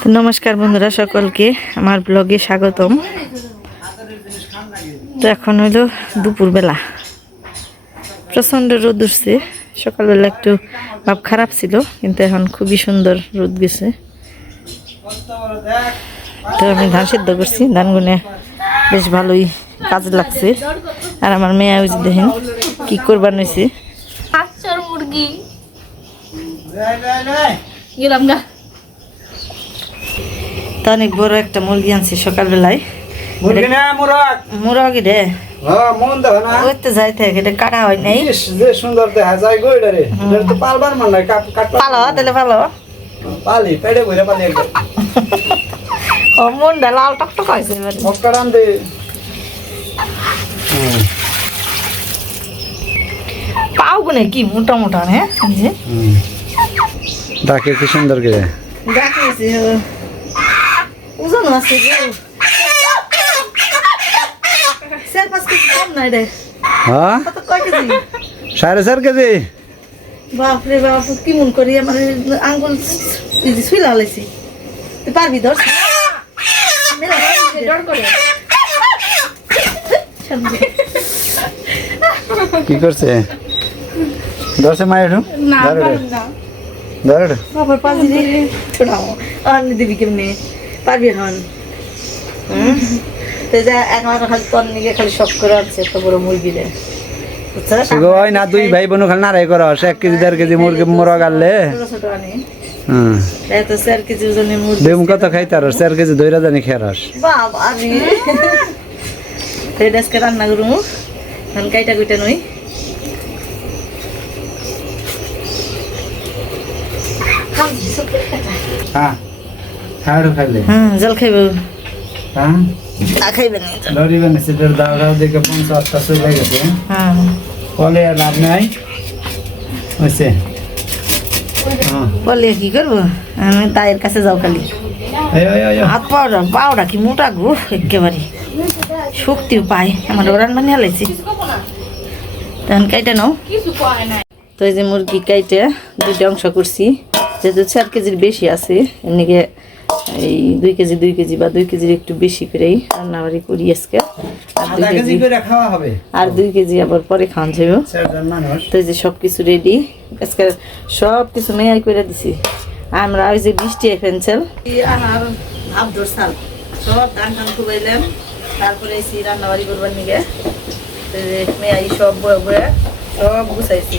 তো নমস্কার বন্ধুরা, সকলকে আমার ব্লগে স্বাগতম। তো এখন হলো দুপুরবেলা, প্রচণ্ড রোদ উঠছে। সকালবেলা একটু ভাব খারাপ ছিল, কিন্তু এখন খুবই সুন্দর রোদ গেছে। তো আমি ধান সিদ্ধ করছি, ধানগুনে বেশ ভালোই কাজে লাগছে। আর আমার মেয়ে ওই যে দেখেন কি করবার হয়েছে, মুরগি তো অনেক বড় একটা মুরগি আনছি সকালবেলায়। মুরগি রে ওই তো যাই থাকে, এটা কাটা হয় নাই। সুন্দর দেখা যায় গো, এটা রে তো পালবার মান নাই, পালো তাহলে পালো পালি পেড়ে বইরা পালি একদম ও মনটা লাল টকটক হয়েছে এবার। মক্কারান দে পাও গুনে কি মোটা মোটা, হ্যাঁ ডাকে কি সুন্দর করে দেখাইছে, ওজন আছে গো, 4-5 কেজি কম নাই রে। হ্যাঁ কত কয় কেজি? 4.5 কেজি। বাপরে বাপ, কি মন করি আমার আঙ্গুল শুই লাগাইছি। তুই পারবি ধর কি করছে ধরছে মায়ের ধরে বাবার পাঁচ ছোড়াও আর দিবি কেমনি পারবি এখন। তো যা এখন খালি তোর নিকে খালি শখ করে আছে এত বড় মুরগি রে, ওই না দুই ভাই বোন খালি নাড়াই করা 1 কেজি 1.5 কেজি মুরগি মরা গাললে ছোট আনি হ্যাঁ এত 4 কেজি ওজনের মুরগি দেম কত খাইতার 4 কেজি দইরা জানি খেরাস বাবা। আমি আজকে রান্না করু, ধান কাইটা কুইটা নই। হ্যাঁ হাড় খাইলে জল খাইব হ্যাঁ খাইবেন লরিবেন সেটার দাওড়াও দেখে 5-8টা চলে গেছে। হ্যাঁ কলে আর লাভ নাই হইছে। বলে কি করবো, আমি তাইয়ের কাছে যাও খালি। হাত পাওটা কি মোটা গো, একেবারে শক্তিও পায়। আমার ওরান বানিয়ে হালাইছি, তখন কাইটা নাও। তো এই যে মুরগি কাইটে 2টা অংশ করছি, যেহেতু 4 কেজির বেশি আছে, এমনিকে এই 2 কেজি বা 2 কেজির একটু বেশি করেই রান্নাবাড়ি করি আজকে। আর 2 কেজি আবার পরে খাওয়ান যাবে। তো এই যে সবকিছু রেডি, আজকে সবকিছু মেয়াই করে দিছি। আমরা ওই যে বৃষ্টি ফেনছেল আর ভাব ধরছাল সব ধান টান খুবাইলাম, তারপরে এসি রান্নাবাড়ি করবার নিগে মেয়াই সব বয়ে বয়ে সব গুছাইছি।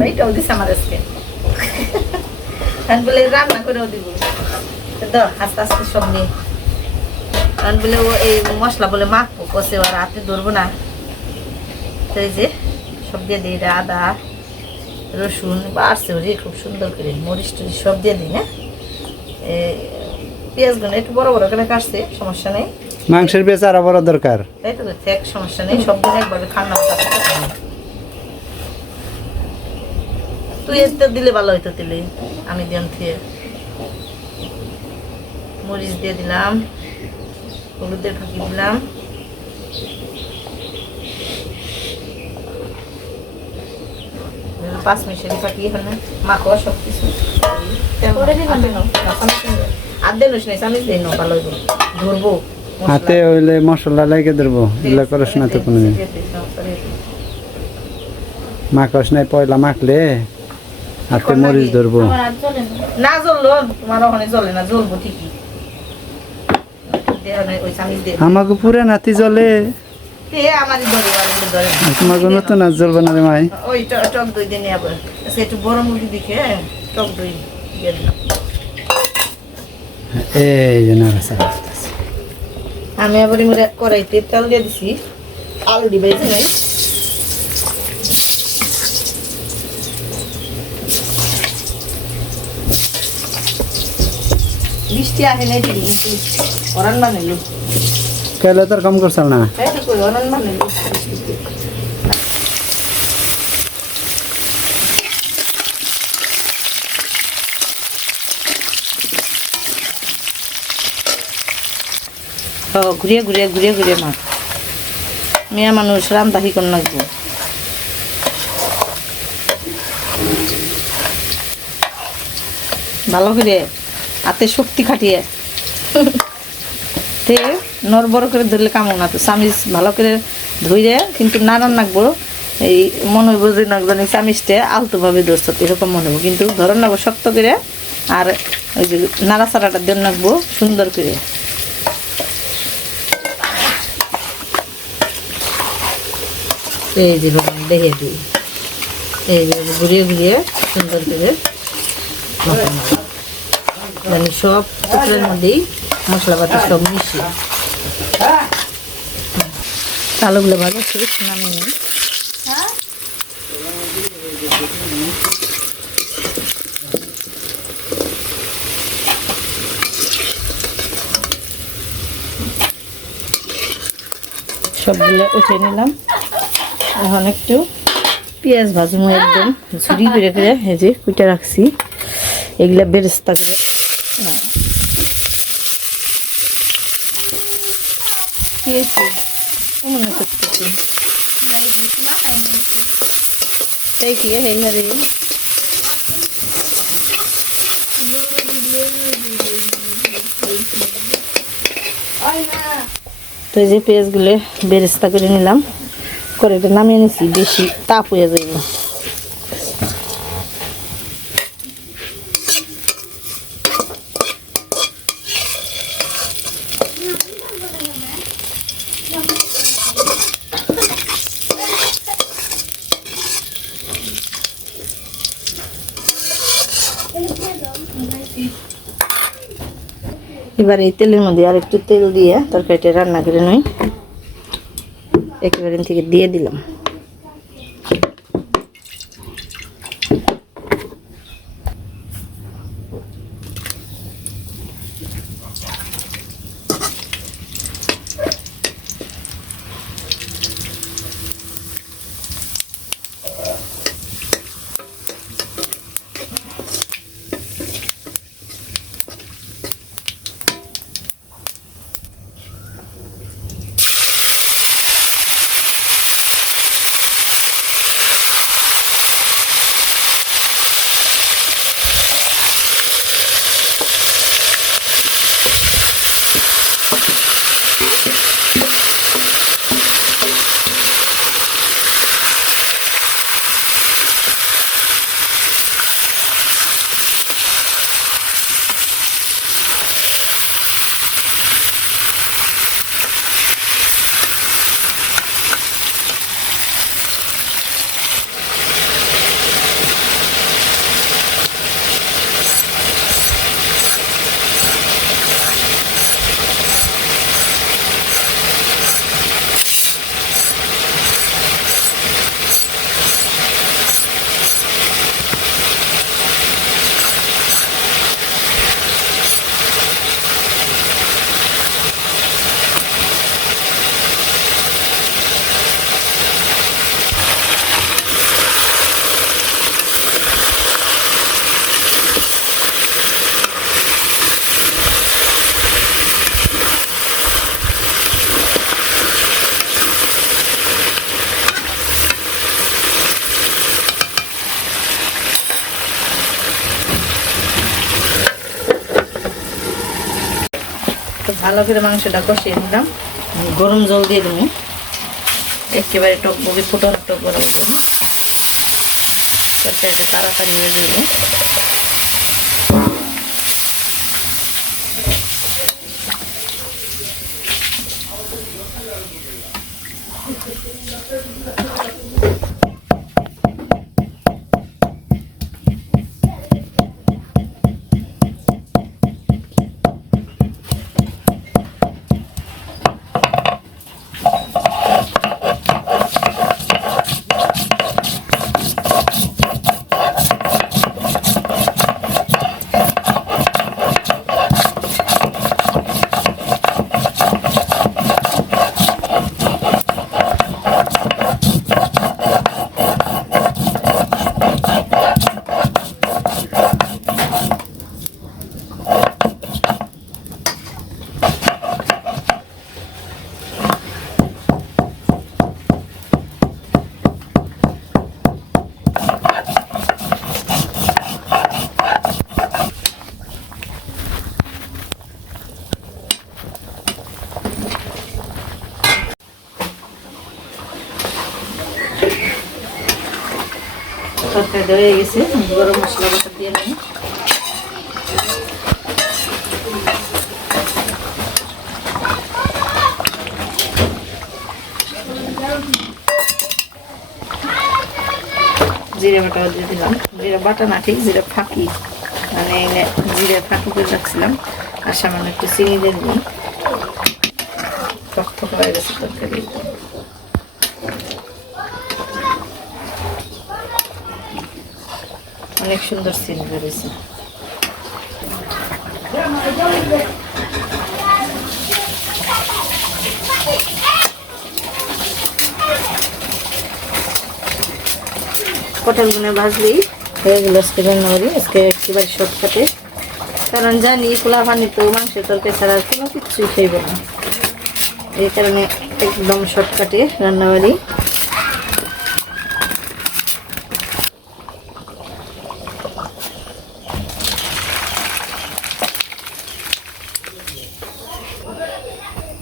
মেয়েটাও দিছে আমার আজকে, বলে রান্না করেও দিব তো আস্তে আস্তে সব নিয়ে। কারণ বলে ও এই মশলা বলে মাখবো, কষে আর হাতে ধরবো না। তো এই যে সব দিয়ে দিই, আদা রসুন বাড়ছে ওরে খুব সুন্দর করে, মরিচ টরিচ সব দিয়ে দিই। না পেঁয়াজগুলো একটু বড় বড় করে কাটছে, সমস্যা নেই। মাংসের পেঁয়াজ আরো বড় দরকার, তাই তো এক সমস্যা নেই, সবগুলো একভাবে খান্না তুই এতে দিলে ভালো হইতো। দিলে আমি দিলাম থিয়ে মরিচ দিয়ে দিলাম, হলুদের ফাঁকি দিলাম, পাঁচ মিশালি ফাঁকি এখানে মাখো সব কিছু আর দেনুস নাই, আমি দিই না ভালো হইব ধরবো হাতে হইলে মশলা লাগে ধরবো, এগুলো করস না তো কোনোদিন। মাখস নাই, পয়লা মাখলে হাতে মরিচ ধরবো। না জ্বললো তোমার ওখানে জ্বলে না, জ্বলবো ঠিকই। আমাকে পুরা নাতি জ্বলে, তোমাকে নতুন আর জ্বলবে না রে মাই। ওই টক দই দিয়ে নেবো, একটু বড় মুরগি দেখে টক দই দিয়ে দিলাম। এই যে নাড়া আমি আবার কড়াইতে তেল দিয়ে দিছি, আলু দিবে নাই। বৃষ্টি আসে নাই দিদি, কিন্তু অরান বানাইলো কেলে তোর কাম করছাল না, তাই তো কই অরান বানাইলো। ঘুরিয়ে ঘুরিয়ে ঘুরিয়ে ঘুরিয়ে মাছ, মেয়ে মানুষ রান্দাহি করে লাগবো। ভালো করে হাতে শক্তি খাটিয়ে তে নড়বড় করে ধরলে কামো না, তো চামিচ ভালো করে ধুইরে কিন্তু নাড়ান নাকবো। এই মনে হইব যে নাকজানি চামিচটা আলতোভাবে ধরছত এরকম মনে হবো, কিন্তু ধরন নাকবো শক্ত করে। আর ওই যে নাড়াচাড়াটা দেন নাকবো সুন্দর করে। এই যে দেখে দিই, এই যে ঘুরিয়ে ঘুরিয়ে সুন্দর করে জানি সব টুকরের মধ্যেই মশলাপাতি সব মিশিয়ে আলুগুলো ভাজা শেষ, নামিয়ে নিই। সবগুলো উঠে নিলাম। এখন একটু পেঁয়াজ ভাজবো, একদম ঝুরি করে করে এই যে কুইটা রাখছি, এগুলা বেরেস্তা করে তো এই যে পেঁয়াজগুলো বেরেস্তা করে নিলাম, করে এটা নামিয়ে নিছি, বেশি তাপ হয়ে যাবে। এবার এই তেলের মধ্যে আর একটু তেল দিয়ে তরকারিটা রান্না করে নিই। একেবারে থেকে দিয়ে দিলাম। ভালো করে মাংসটা কষিয়ে নিলাম, গরম জল দিয়ে দেবো, একেবারে টকবগে ফোটানো টক বরাবর দেবো, তরকারিটা তাড়াতাড়ি হয়ে যাবে। তরকারি হয়ে গেছে, গরম মশলা বাটা দিয়ে নিই। জিরে বাটা দিয়ে দিলাম, জিরে বাটা না ঠিক জিরে ফাঁকি, মানে জিরে ফাঁকি করে রাখছিলাম। আর সামান্য একটু চিনি দিয়ে দিই, টক হয়ে গেছে তরকারি। অনেক সুন্দর সিন বেরিয়েছে। পটলগুলো ভাজলেই হয়ে গেল আজকে রান্না করি। আজকে একেবারে শর্টকাটে, কারণ জানি পোলা পানি তো মাংসের তরকারি ছাড়া আর কোনো কিছুই খাইব না, এই কারণে একদম শর্টকাটে রান্না করি।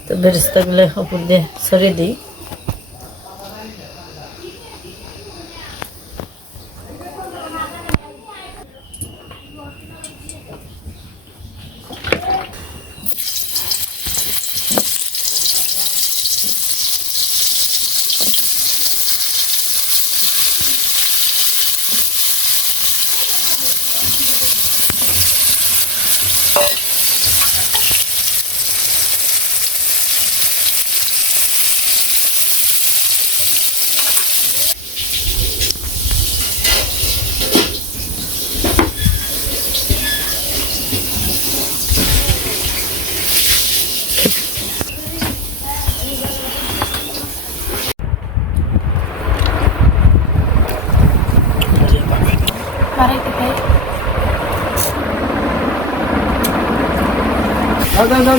তো বেরেস্তাগুলো উপর দিয়ে ছড়িয়ে দিই।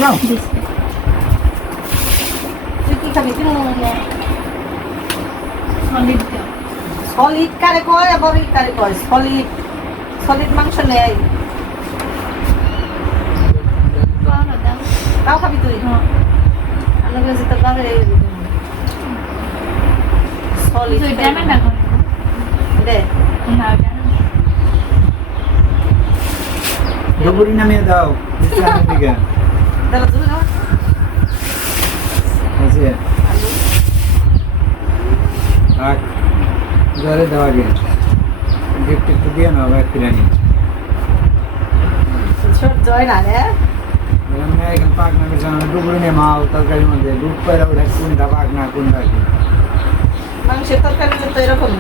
দাও তুই কি খাবি? সলিড কারে কয়, আবার কারে কয় সলিড? সলিড মাংস নেই, তাও খাবি তুই? আমি বলছি তোর বাবা সলিড রে। ডুবুরি নামিয়ে দাও দিকে দাদা তুমি না আছে আক জরে দাও আগে গিফট একটু দিয়ে নাও এক কিরানি ছোট জয় না রে। আমি এখন পাক না করে জানা ডুবুরি নে মাও তরকারির মধ্যে ডুব করে ওটা কোনটা পাক না কোনটা কি মাংসের তরকারি তো এরকম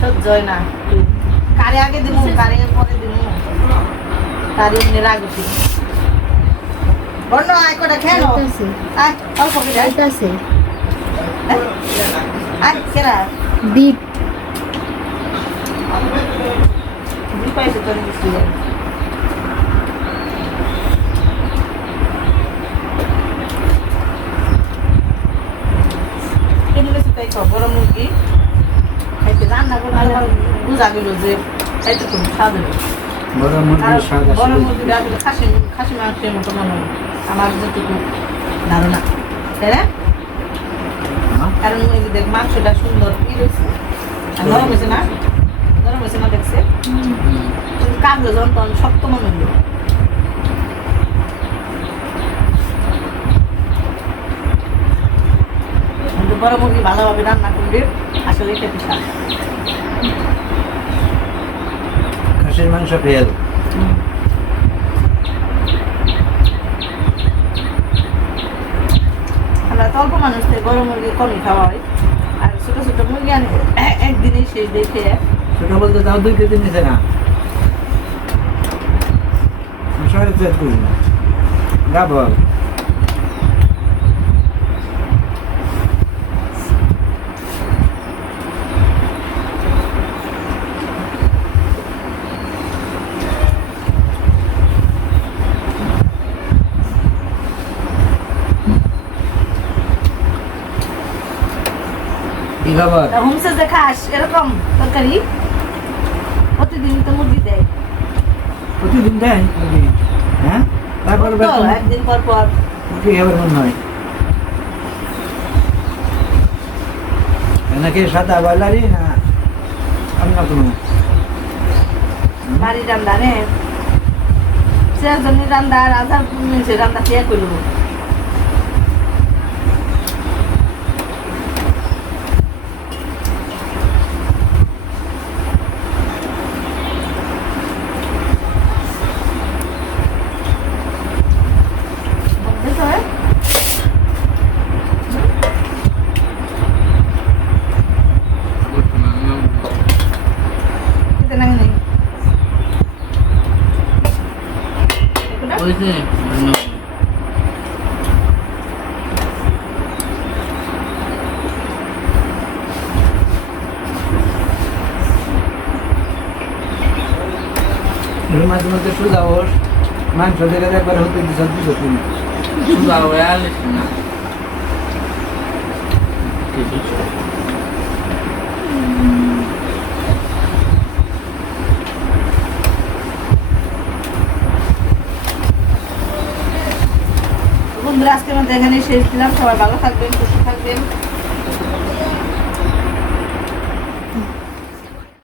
সহ্য হয় না। কারে আগে দিব, কারে পরে দিব, কারে এমনি রাগ উঠি। বন্ধ আয় করে খেয়ে নাও। আয় অল্প করে আয়। আয় কেরা দ্বীপ পাইছে তোর মিষ্টি বড় মুরগি খাইতে রান্না করে বুঝা গেল যে খাইতে খুব স্বাদ হবে। বড় মুরগির স্বাদ বড় আসলে মুরগিটা আসলে খাসি মাংসের মতো মনে হয় আমার যতটুকু ধারণা, তাই না? কারণ মুরগিদের মাংসটা সুন্দর ই রয়েছে, আর নরম হয়েছে না, নরম হয়েছে না দেখছে কাঁদলো যখন তখন শক্ত মনে হলো। কিন্তু বড় মুরগি ভালোভাবে রান্না করলে আসলে খেতে স্বাদ। খাসির মাংস ফেল আমরা তো অল্প মানুষ থেকে বড় মুরগি কমই খাওয়া হয়, আর ছোটো ছোটো মুরগি আনি একদিনেই শেষ দেখে। ছোট বলতে তাও 2 কেজি নিছে না শহরে চেক করি না ডাবল কি খবর হোমসে যে খাস এরকম তরকারি প্রতিদিন তো মুরগি দেয়, প্রতিদিন দেয় মুরগি? হ্যাঁ তারপর তো একদিন পর পর কি খাবার মনে হয় নাকি সাদা বয়লারই না আমি না কোনো বাড়ি রান্না রে চারজনই রান্না আর আধার রান্না কে করব মাঝে মধ্যে সুদা ওর মাংস দেখে একবার হতে দিশা দিছো তুমি সুদা হয়ে আলিস না বন্ধুরা আজকের মধ্যে এখানেই শেষ দিলাম সবাই ভালো থাকবেন সুস্থ থাকবেন